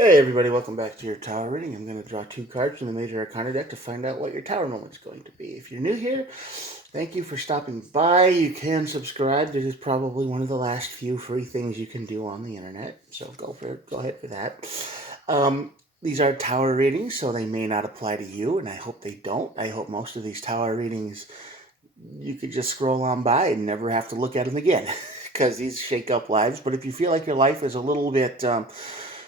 Hey everybody, welcome back to your tower reading. I'm going to draw two cards from the Major Arcana deck to find out what your tower moment is going to be. If you're new here, thank you for stopping by. You can subscribe. This is probably one of the last few free things you can do on the internet, so go ahead for that. These are tower readings, so they may not apply to you, and I hope they don't. I hope most of these tower readings you could just scroll on by and never have to look at them again, because these shake up lives. But if you feel like your life is a little bit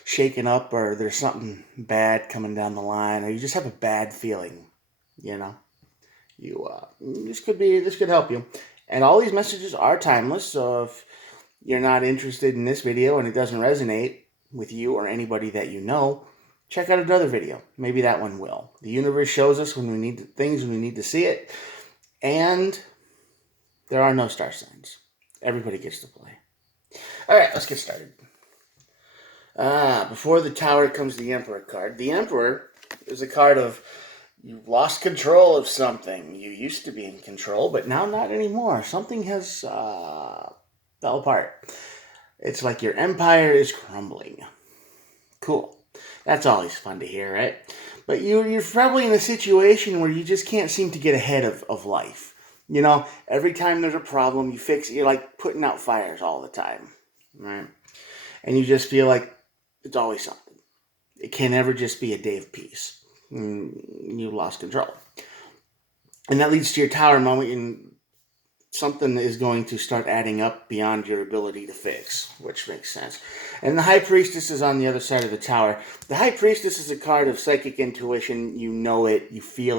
shaken up, or there's something bad coming down the line, or you just have a bad feeling, you know, you this could help you. And all these messages are timeless, so if you're not interested in this video and it doesn't resonate with you or anybody that you know, check out another video. Maybe that one will. The universe shows us when we need things, when we need to see it, and there are no star signs. Everybody gets to play. All right, let's get started. Before the Tower comes the Emperor card. The Emperor is a card of you've lost control of something. You used to be in control, but now not anymore. Something has fell apart. It's like your empire is crumbling. Cool. That's always fun to hear, right? But you're probably in a situation where you just can't seem to get ahead of life. You know, every time there's a problem, you fix it. You're like putting out fires all the time, right? And you just feel like it's always something. It can never just be a day of peace. You lost control. And that leads to your tower moment, and something is going to start adding up beyond your ability to fix, which makes sense. And the High Priestess is on the other side of the tower. The High Priestess is a card of psychic intuition. You know it, you feel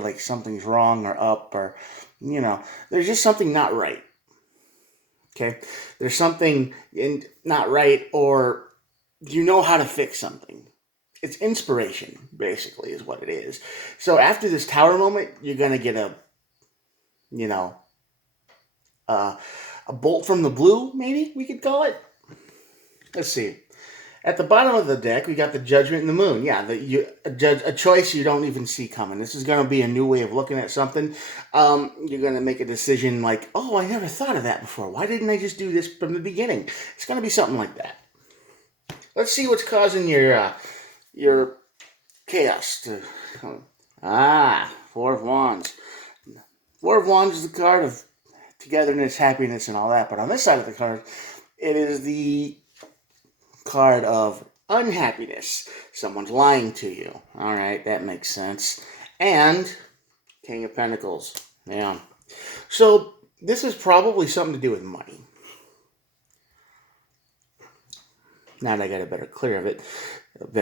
like something's wrong or up, or, you know, there's just something not right. Okay? There's something not right, or you know how to fix something. It's inspiration, basically, is what it is. So after this tower moment, you're going to get a bolt from the blue, maybe we could call it. Let's see. At the bottom of the deck, we got the Judgment and the Moon. Yeah, a choice you don't even see coming. This is going to be a new way of looking at something. You're going to make a decision like, oh, I never thought of that before. Why didn't I just do this from the beginning? It's going to be something like that. Let's see what's causing your chaos. Four of Wands. Four of Wands is the card of togetherness, happiness, and all that. But on this side of the card, it is the card of unhappiness. Someone's lying to you. All right, that makes sense. And King of Pentacles. Yeah. So this is probably something to do with money. Now that I got a better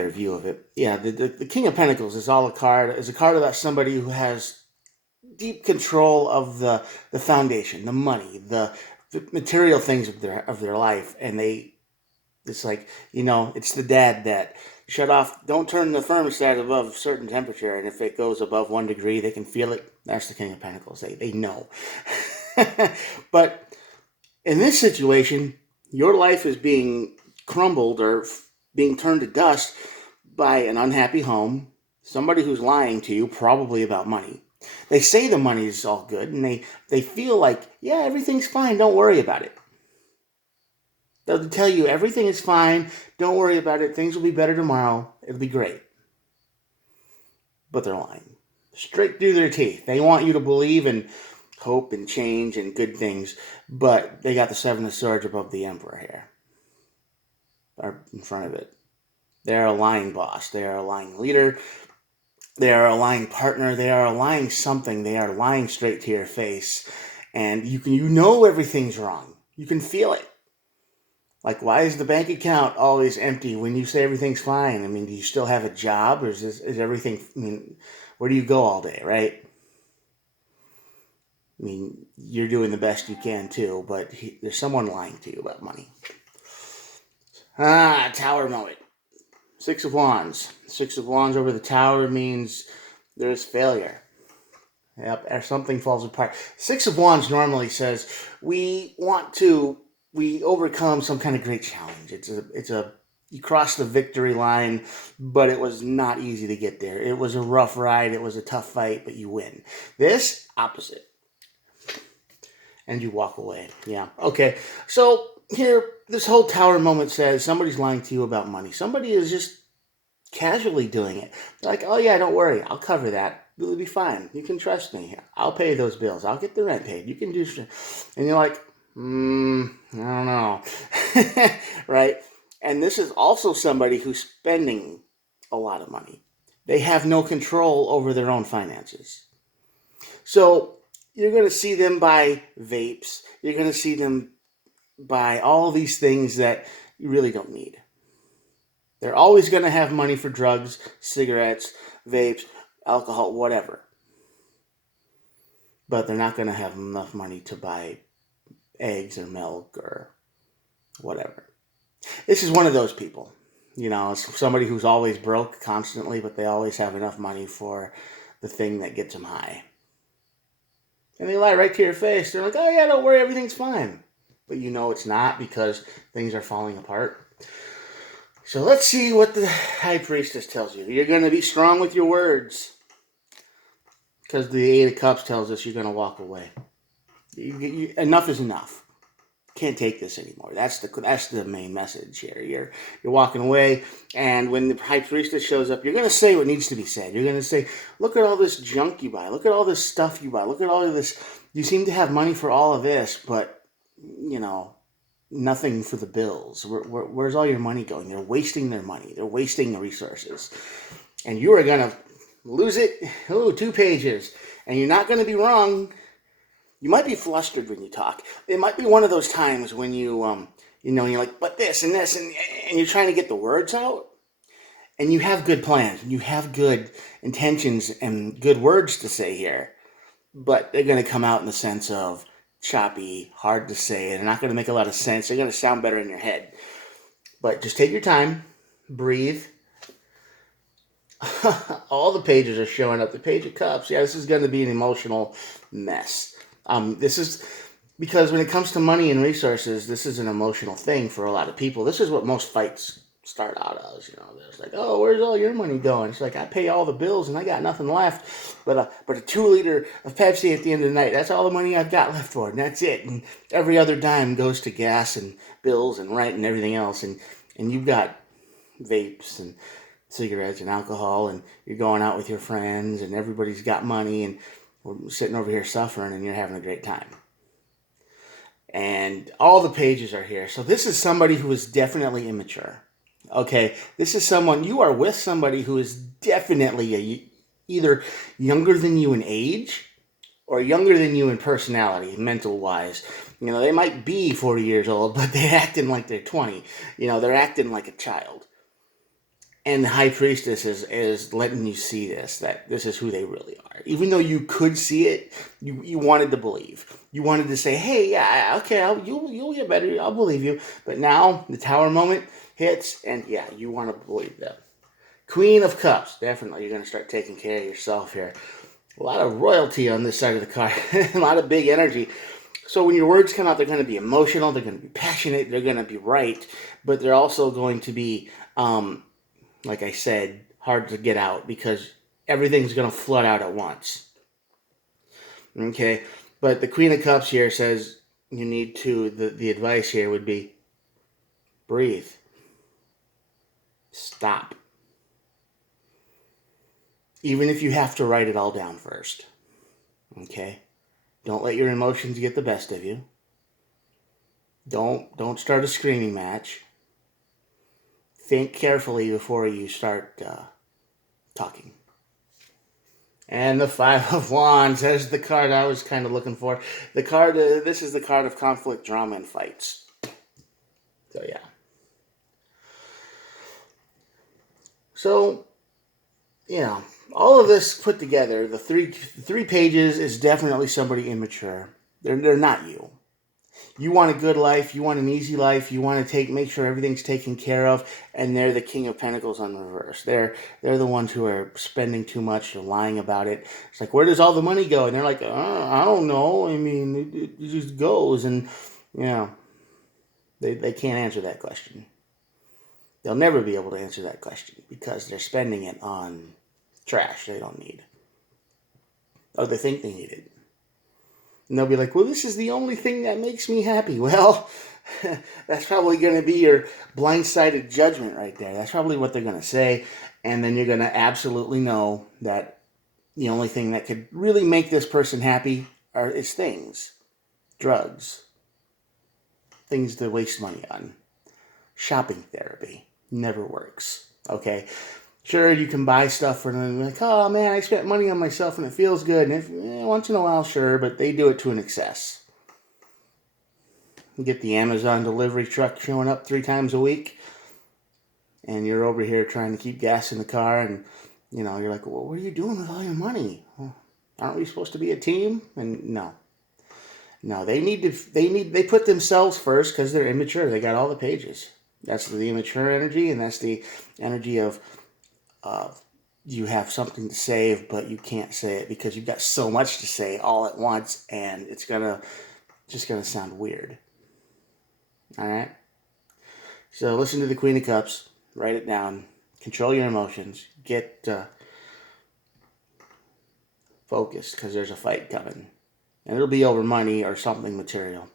view of it. Yeah, the King of Pentacles is a card about somebody who has deep control of the foundation, the money, the material things of their life, and it's like, it's the dad that shut off, don't turn the thermostat above a certain temperature, and if it goes above 1 degree, they can feel it. That's the King of Pentacles. They know. But in this situation, your life is being crumbled or being turned to dust by an unhappy home, somebody who's lying to you, probably about money. They say the money is all good, and they feel like, yeah, everything's fine, don't worry about it. They'll tell you everything is fine, don't worry about it, things will be better tomorrow, it'll be great. But they're lying. Straight through their teeth. They want you to believe in hope and change and good things, but they got the Seven of Swords above the Emperor here. Or in front of it. They're a lying boss. They are a lying leader. They are a lying partner. They are a lying something. They are lying straight to your face. And you know everything's wrong. You can feel it. Like, why is the bank account always empty when you say everything's fine? I mean, do you still have a job? Or is everything, where do you go all day, right? I mean, you're doing the best you can too, but there's someone lying to you about money. Tower moment. Six of Wands. Six of Wands over the tower means there's failure. Yep, or something falls apart. Six of Wands normally says we overcome some kind of great challenge. You cross the victory line, but it was not easy to get there. It was a rough ride. It was a tough fight, but you win. This, opposite. And you walk away. Yeah. Okay. So here, this whole tower moment says somebody's lying to you about money. Somebody is just casually doing it. They're like, oh yeah, don't worry, I'll cover that. It'll be fine. You can trust me. I'll pay those bills. I'll get the rent paid. You can do shit. And you're like, I don't know. Right? And this is also somebody who's spending a lot of money. They have no control over their own finances. So you're going to see them buy vapes. You're going to see them buy all these things that you really don't need. They're always going to have money for drugs, cigarettes, vapes, alcohol, whatever. But they're not going to have enough money to buy eggs or milk or whatever. This is one of those people. It's somebody who's always broke constantly, but they always have enough money for the thing that gets them high. And they lie right to your face. They're like, oh yeah, don't worry, everything's fine. But it's not, because things are falling apart. So let's see what the High Priestess tells you. You're going to be strong with your words. Because the Eight of Cups tells us you're going to walk away. Enough is enough. Can't take this anymore. That's the main message here. You're walking away, and when the High Priestess shows up, you're going to say what needs to be said. You're going to say, look at all this junk you buy. Look at all this stuff you buy. Look at all of this. You seem to have money for all of this, but, nothing for the bills. Where's all your money going? They're wasting their money. They're wasting the resources. And you are going to lose it. 2 pages. And you're not going to be wrong. You might be flustered when you talk. It might be one of those times when you're like, but this and this, and you're trying to get the words out. And you have good plans. And you have good intentions and good words to say here. But they're going to come out in the sense of choppy, hard to say. They're not going to make a lot of sense. They're going to sound better in your head. But just take your time. Breathe. All the pages are showing up. The Page of Cups. Yeah, this is going to be an emotional mess. This is because when it comes to money and resources, this is an emotional thing for a lot of people. This is what most fights start out as. It's like, oh, where's all your money going? It's like, I pay all the bills and I got nothing left but a 2 liter of Pepsi at the end of the night. That's all the money I've got left for, and that's it. And every other dime goes to gas and bills and rent and everything else. And you've got vapes and cigarettes and alcohol, and you're going out with your friends, and everybody's got money, and we're sitting over here suffering, and you're having a great time. And all the pages are here. So this is somebody who is definitely immature. Okay, this is you are with somebody who is definitely either younger than you in age or younger than you in personality, mental-wise. They might be 40 years old, but they're acting like they're 20. They're acting like a child. And the High Priestess is letting you see that this is who they really are. Even though you could see it, you wanted to believe. You wanted to say, hey, yeah, okay, you'll get better. I'll believe you. But now the Tower moment hits, and yeah, you want to believe them. Queen of Cups. Definitely, you're going to start taking care of yourself here. A lot of royalty on this side of the card. A lot of big energy. So when your words come out, they're going to be emotional. They're going to be passionate. They're going to be right. But they're also going to be like I said, hard to get out because everything's going to flood out at once. Okay, but the Queen of Cups here says you need to, the advice here would be breathe. Stop. Even if you have to write it all down first. Okay? Don't let your emotions get the best of you. Don't start a screaming match. Think carefully before you start talking. And the Five of Wands, there's the card I was kind of looking for. The card, this is the card of conflict, drama, and fights. So, yeah. So, all of this put together, the three pages is definitely somebody immature. They're not you. You want a good life. You want an easy life. You want to make sure everything's taken care of. And they're the King of Pentacles on reverse. They're the ones who are spending too much. They're lying about it. It's like, where does all the money go? And they're like, I don't know. I mean, it just goes. And, they can't answer that question. They'll never be able to answer that question because they're spending it on trash they don't need. Or they think they need it. And they'll be like, well, this is the only thing that makes me happy. Well, That's probably going to be your blindsided judgment right there. That's probably what they're going to say. And then you're going to absolutely know that the only thing that could really make this person happy is things, drugs, things to waste money on. Shopping therapy never works. Okay? Sure, you can buy stuff for them, like, oh man, I spent money on myself and it feels good. And if once in a while, sure, but they do it to an excess. You get the Amazon delivery truck showing up 3 times a week, and you're over here trying to keep gas in the car, and you're like, well, what are you doing with all your money? Well, aren't we supposed to be a team? And no, they put themselves first because they're immature. They got all the pages. That's the immature energy, and that's the energy of you have something to say, but you can't say it because you've got so much to say all at once, and it's just gonna sound weird. All right. So listen to the Queen of Cups. Write it down. Control your emotions. Get focused because there's a fight coming, and it'll be over money or something material.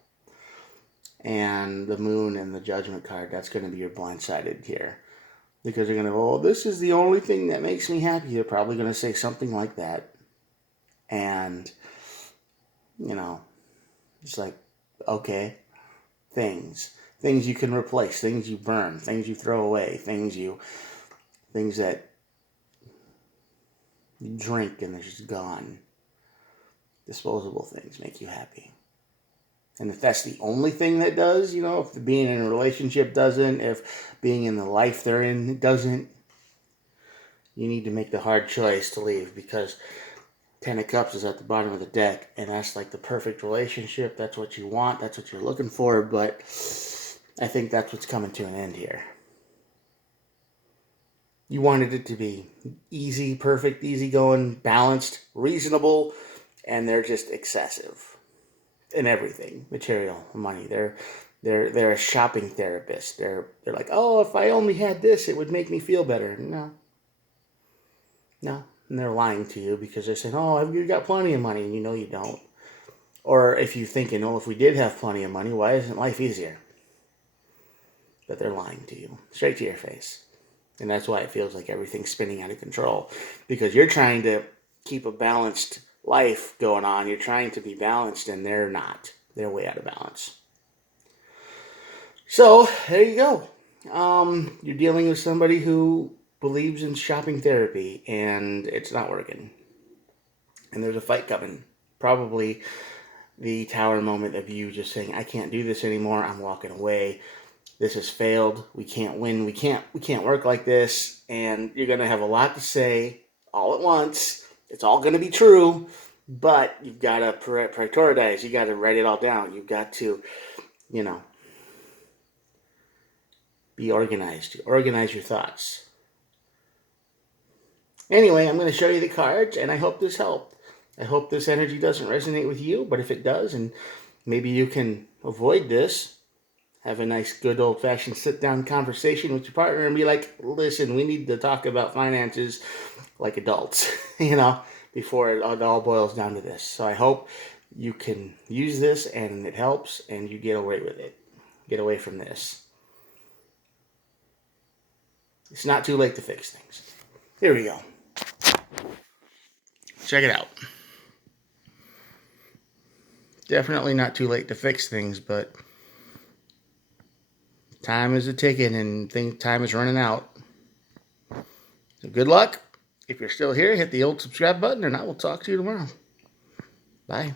And the Moon and the Judgment card. That's going to be your blindsided here. Because they're going to go, oh, this is the only thing that makes me happy. They're probably going to say something like that. And, it's like, okay, things you can replace, things you burn, things you throw away, things that you drink and they're just gone. Disposable things make you happy. And if that's the only thing that does, if being in a relationship doesn't, if being in the life they're in doesn't, you need to make the hard choice to leave, because 10 of Cups is at the bottom of the deck, and that's like the perfect relationship. That's what you want. That's what you're looking for, but I think that's what's coming to an end here. You wanted it to be easy, perfect, easygoing, balanced, reasonable, and they're just excessive. In everything, material, money. They're a shopping therapist. They're like, oh, if I only had this, it would make me feel better. No. And they're lying to you because they're saying, oh, you got plenty of money, and you don't. Or if you're thinking, oh, if we did have plenty of money, why isn't life easier? But they're lying to you, straight to your face. And that's why it feels like everything's spinning out of control, because you're trying to keep a balanced life going on. You're trying to be balanced, and they're not. They're way out of balance. So there you go. You're dealing with somebody who believes in shopping therapy, and it's not working. And there's a fight coming. Probably the Tower moment of you just saying, I can't do this anymore. I'm walking away. This has failed. We can't win. We can't work like this. And you're going to have a lot to say all at once. It's all going to be true, but you've got to prioritize. You got to write it all down. You've got to, be organized. Organize your thoughts. Anyway, I'm going to show you the cards, and I hope this helped. I hope this energy doesn't resonate with you, but if it does, and maybe you can avoid this, have a nice, good, old-fashioned sit-down conversation with your partner and be like, listen, we need to talk about finances like adults, before it all boils down to this. So I hope you can use this and it helps and you get away with it. Get away from this. It's not too late to fix things. Here we go. Check it out. Definitely not too late to fix things, but time is a ticking and time is running out. So good luck. If you're still here, hit the old subscribe button and I will talk to you tomorrow. Bye.